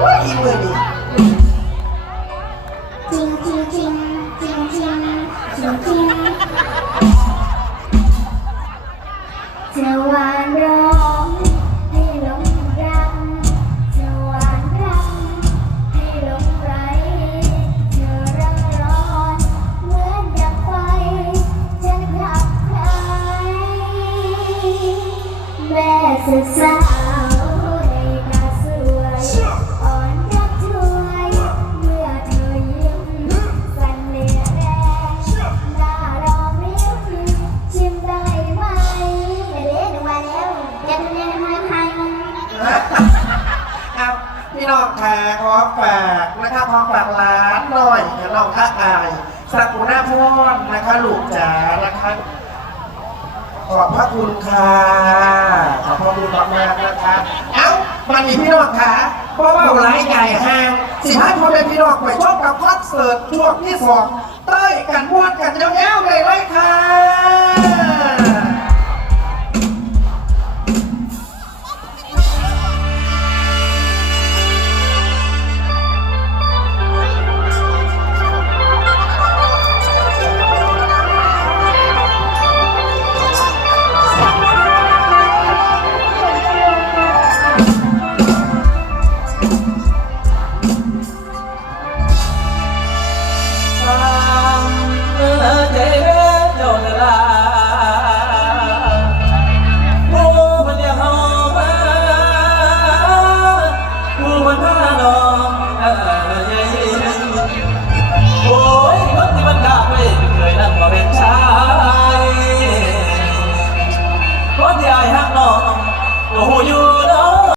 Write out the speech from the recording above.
อ้ยอีจิงจิงจิงจิงจิงจิงจจะหวานร้องให้ลงรักจะหวานรักให้ลงไหลจะรัร้อนเหมือนดับไฟจะดับใครแม่ศึกษา พี่น้องค่ะขอฝากนะคะขอฝากร้านหน่อยกับน้องท่าอายสักุณาพรนะคะลูกจ๋านะคะขอบพระคุณค่ะขอบพระคุณมากๆนะคะ เอ้ามันมีพี่น้องค่ะเพราะว่าไลฟ์ใหญ่ห้างสิให้าพ่อแม่พี่น้องไปชมกับคอนเสิร์ตช่วงที่สองเต้ยกันม้วนกันยาวๆเลยเลยค่ะ لا